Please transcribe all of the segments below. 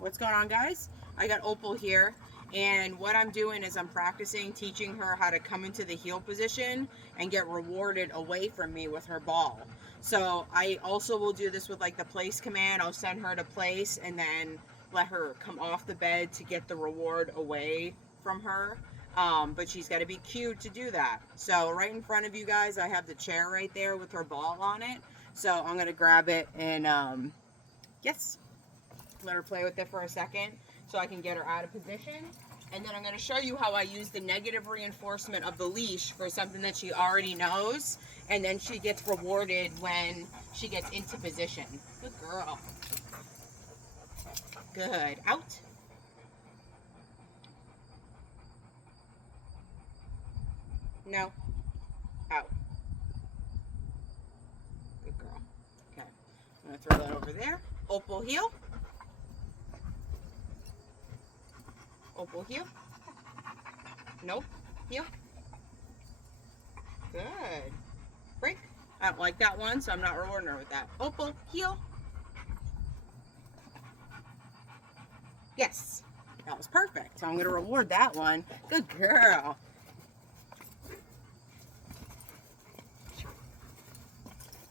What's going on, guys? I got Opal here, and what I'm doing is I'm practicing teaching her how to come into the heel position and get rewarded away from me with her ball. So I also will do this with like the place command. I'll send her to place and then let her come off the bed to get the reward away from her. But she's got to be cued to do that. So right in front of you guys, I have the chair right there with her ball on it. So I'm going to grab it and yes, let her play with it for a second so I can get her out of position. And then I'm going to show you how I use the negative reinforcement of the leash for something that she already knows. And then she gets rewarded when she gets into position. Good girl. Good. Out. No. Out. Good girl. Okay. I'm going to throw that over there. Opal heel. Opal heel. Nope. Heel. Good. Break. I don't like that one, so I'm not rewarding her with that. Opal heel. Yes. That was perfect. So I'm going to reward that one. Good girl.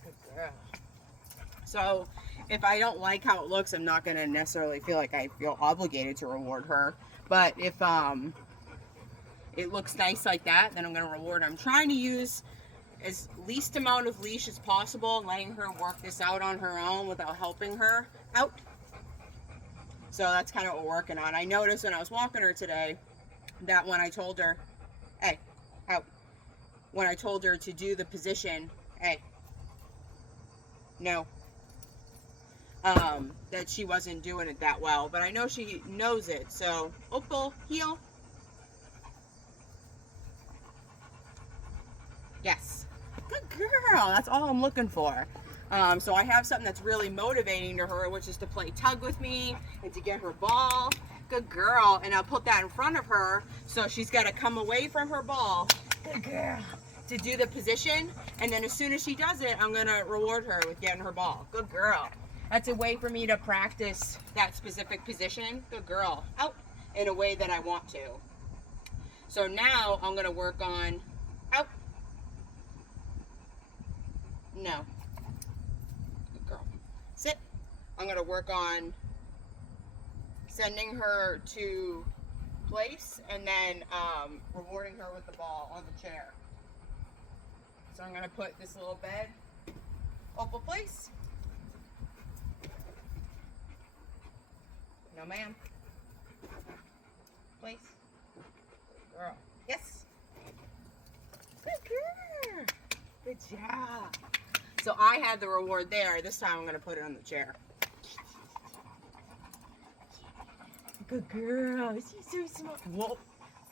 Good girl. So if I don't like how it looks, I'm not going to necessarily feel like I feel obligated to reward her. But if it looks nice like that, then I'm going to reward her. I'm trying to use as least amount of leash as possible and letting her work this out on her own without helping her out. So that's kind of what we're working on. I noticed when I was walking her today that when I told her, hey, out, when I told her to do the position, hey, no, that she wasn't doing it that well. But I know she knows it. So, Opal, heel. Yes. Good girl. That's all I'm looking for. So I have something that's really motivating to her, which is to play tug with me and to get her ball. Good girl. And I'll put that in front of her, so she's got to come away from her ball. Good girl. To do the position. And then as soon as she does it, I'm going to reward her with getting her ball. Good girl. That's a way for me to practice that specific position. Good girl. Out in a way that I want to. So now I'm going to work on out. No. Good girl. Sit. I'm going to work on sending her to place and then rewarding her with the ball on the chair. So I'm going to put this little bed, Opal, place. No, ma'am. Place. Good girl. Yes. Good girl. Good job. So I had the reward there. This time I'm going to put it on the chair. Good girl. She's so smart. Whoa.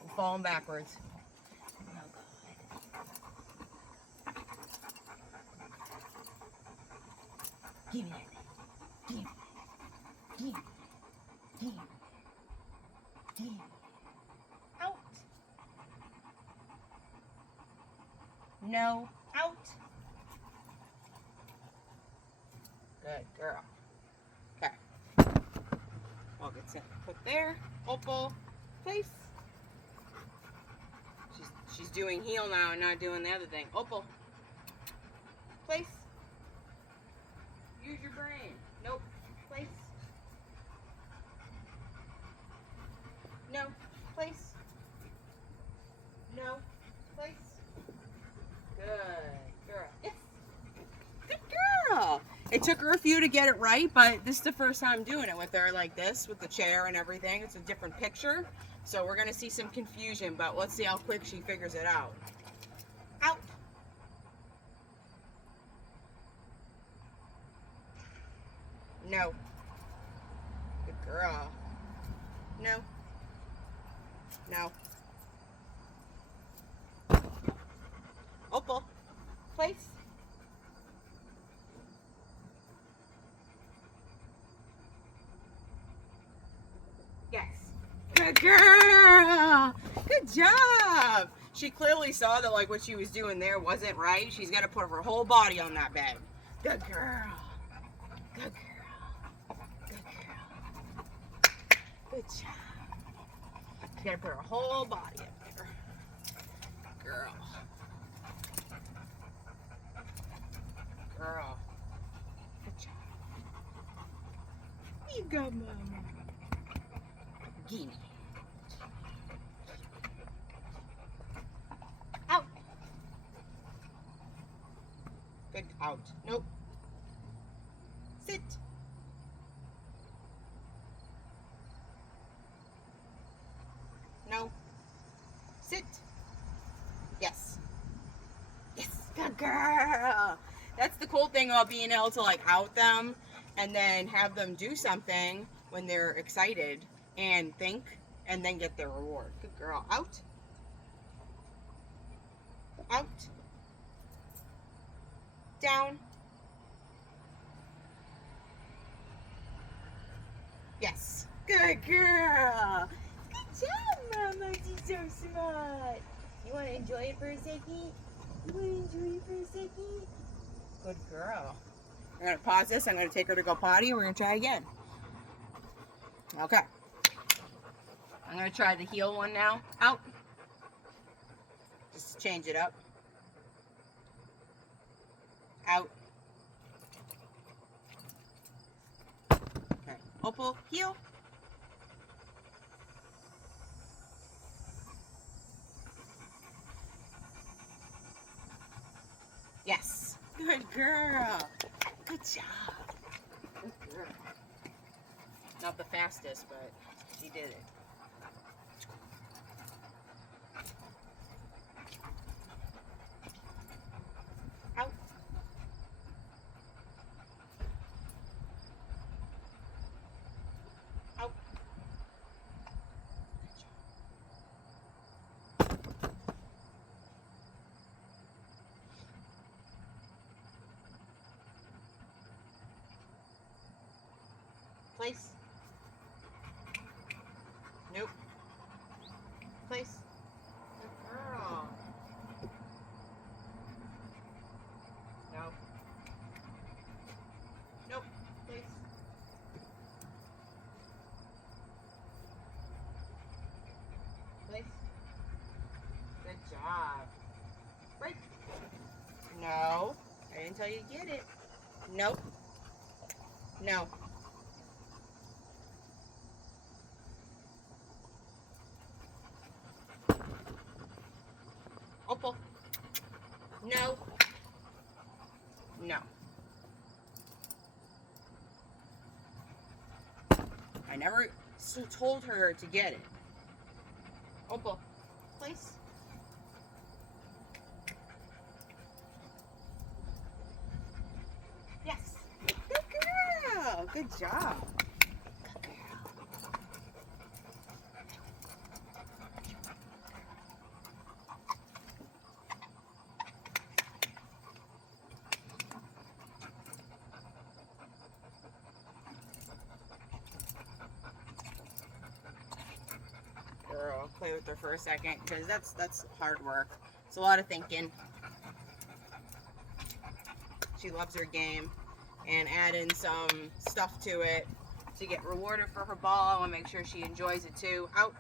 I'm falling backwards. Give me that. Give me. Give me. Give me. Give me. Out. No. Out. Good girl. Okay. All gets in. Put there. Opal. Place. She's doing heel now and not doing the other thing. Opal. Place. Use your brain. Nope. Place. No. Place. No. Place. Good girl. Yes. Good girl. It took her a few to get it right, but this is the first time doing it with her like this, with the chair and everything. It's a different picture, so we're going to see some confusion, but let's see how quick she figures it out. Out. No. Good girl. No. No. Opal. Place. Yes. Good girl. Good job. She clearly saw that like what she was doing there wasn't right. She's got to put her whole body on that bed. Good girl. Good girl. Good girl. job. You gotta put her whole body up there. Girl. Girl. Good job. You go, Mama. Gimme. Out. Good. Out. Nope. Sit. No. Sit. Yes. Yes. Good girl. That's the cool thing about being able to like out them and then have them do something when they're excited and think and then get their reward. Good girl. Out. Out. Down. Yes. Good girl. Good job, Mama. She's so smart. You want to enjoy it for a second? You want to enjoy it for a second? Good girl. I'm going to pause this. I'm going to take her to go potty and we're going to try again. Okay. I'm going to try the heel one now. Out. Just change it up. Out. Okay. Opal, heel. Yes. Good girl. Good job. Good girl. Not the fastest, but she did it. Out. Out. Place. Nope. Place. Good girl. No. Nope. Place. Place. Good job. Break. No. I didn't tell you to get it. Nope. No. Opal. No. No. I never told her to get it. Opal. Place. Yes. Good girl. Good job. Girl, play with her for a second because that's hard work. It's a lot of thinking. She loves her game, and add in some stuff to it to get rewarded for her ball. I want to make sure she enjoys it too. Out.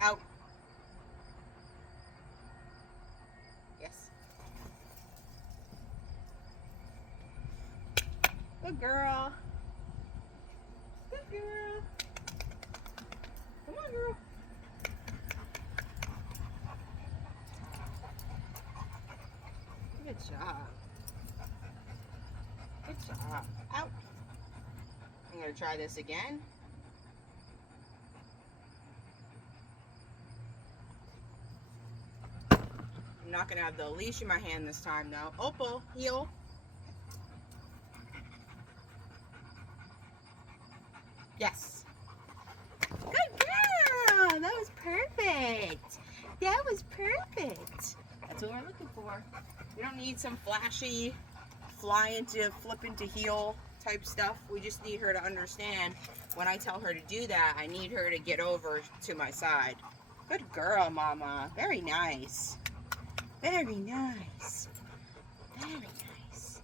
Out. Yes. Good girl. Good girl. Come on, girl. Good job. Good job. Out. I'm going to try this again. I'm not going to have the leash in my hand this time, though. Opal, heel. Yes. Good girl. That was perfect. That was perfect. That's what we're looking for. We don't need some flashy flip into heel type stuff. We just need her to understand when I tell her to do that, I need her to get over to my side. Good girl, Mama. Very nice. Very nice. Very nice.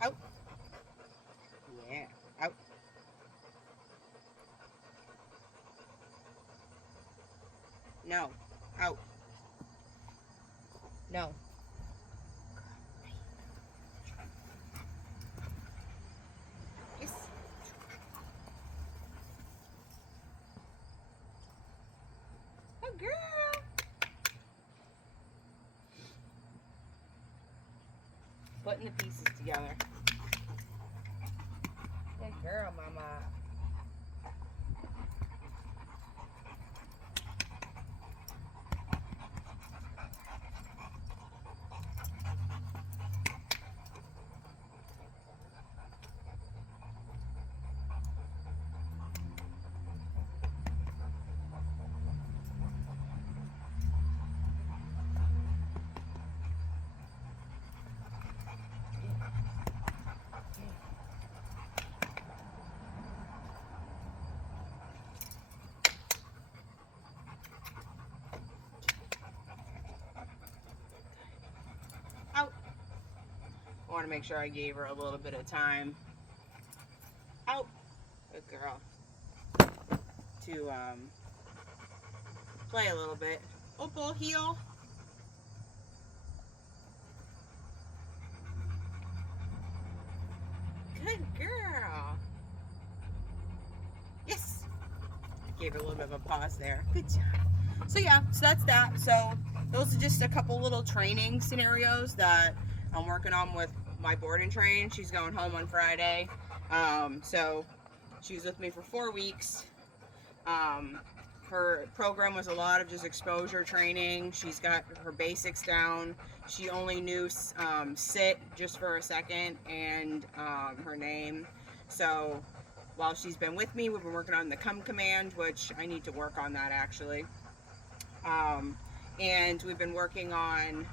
Out. Putting the pieces together. Good girl, Mama. Out. I want to make sure I gave her a little bit of time. Out. Good girl. To play a little bit. Opal, heel. Good girl. Yes. Gave her a little bit of a pause there. Good job. So yeah, so that's that. So those are just a couple little training scenarios that I'm working on with my board and train. She's going home on Friday. So she was with me for 4 weeks. Her program was a lot of just exposure training. She's got her basics down. She only knew sit just for a second and her name. So while she's been with me, we've been working on the come command, which I need to work on that actually. And we've been working on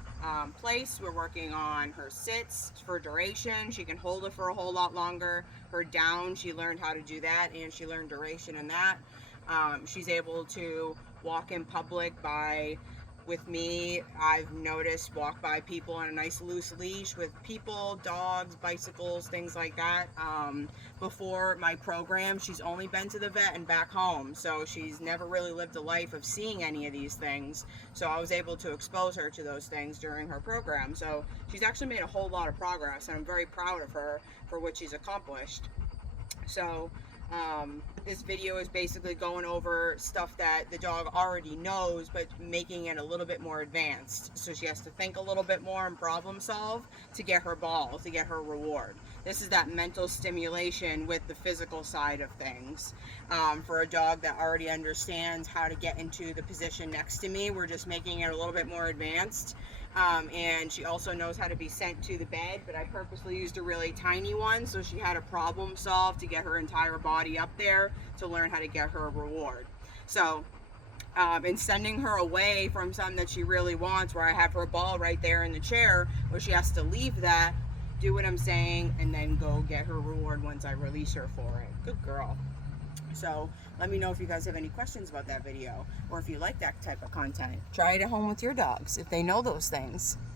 place. We're working on her sits for duration. She can hold it for a whole lot longer. Her down, she learned how to do that, and she learned duration in that. She's able to walk in public with me. I've noticed walk by people on a nice loose leash with people, dogs, bicycles, things like that. Before my program, she's only been to the vet and back home, so she's never really lived a life of seeing any of these things. So I was able to expose her to those things during her program. So she's actually made a whole lot of progress, and I'm very proud of her for what she's accomplished. So this video is basically going over stuff that the dog already knows, but making it a little bit more advanced. So she has to think a little bit more and problem solve to get her ball, to get her reward. This is that mental stimulation with the physical side of things. For a dog that already understands how to get into the position next to me, we're just making it a little bit more advanced. And she also knows how to be sent to the bed, but I purposely used a really tiny one so she had a problem solve to get her entire body up there to learn how to get her reward. So in sending her away from something that she really wants, where I have her ball right there in the chair, where she has to leave that, do what I'm saying, and then go get her reward once I release her for it. Good girl. So let me know if you guys have any questions about that video, or if you like that type of content. Try it at home with your dogs if they know those things.